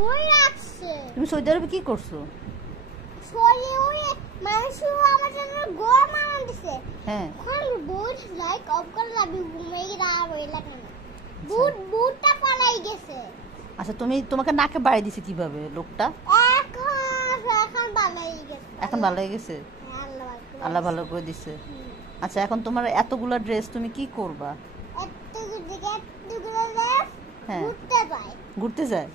বই রাখছে। তুমি সৌদি আরবে কি করছো? সরি ওই মানুষ আমার জন্য গোল মান দিছে। হ্যাঁ কোন বুট লাইক অবকল লাগি ঘুমাই দাঁড়া রইলা কেন? বুটটা পালাই গেছে। আচ্ছা তোমাকে নাকে বাড়ি দিছে কিভাবে লোকটা? এখন পালাই গেছে। এখন ভালো হয়ে গেছে? আল্লাহ ভালো করে দিছে। আচ্ছা এখন তোমার এতগুলা ড্রেস তুমি কি করবা? হ্যাঁ ঘুরতে যায়।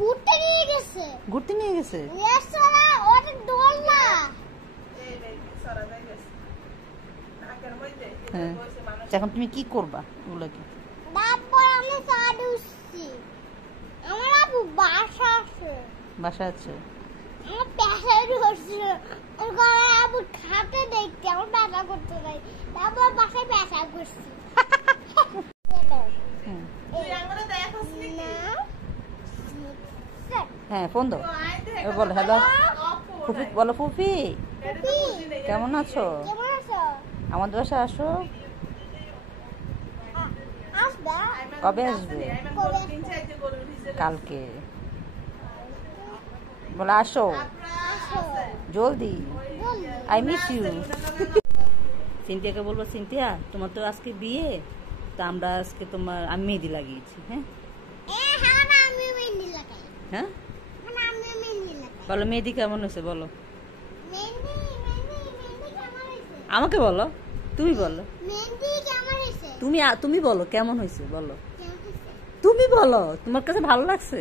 ঘুরতে নিয়ে গেছে। ঘুরতে নিয়ে গেছে? হ্যাঁ এখন তুমি কি করবা ওগুলোকে? বাসা আছে? হ্যাঁ ফোন দাও, বলো হ্যালো ফুফি, বলো ফুফি কেমন আছো? আমাদের বাসায় আসো। কবে আসবে? কালকে। বলো আসো জলদি, আই মিস ইউ। সিনথিয়াকে বলবো, সিনথিয়া তোমার তো আজকে বিয়ে, তো আমরা আজকে আমি মেহেদি লাগিয়েছি। হ্যাঁ হ্যাঁ বলো মেহেদি কেমন হয়েছে বলো, আমাকে বলো, তুমি বলো, তুমি বলো কেমন হয়েছে বলো, তুমি বলো তোমার কাছে ভালো লাগছে,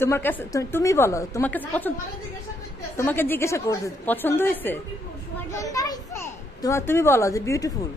তোমার কাছে তুমি বলো তোমার কাছে পছন্দ, তোমাকে জিজ্ঞাসা করবে পছন্দ হয়েছে, তুমি বলো যে বিউটিফুল।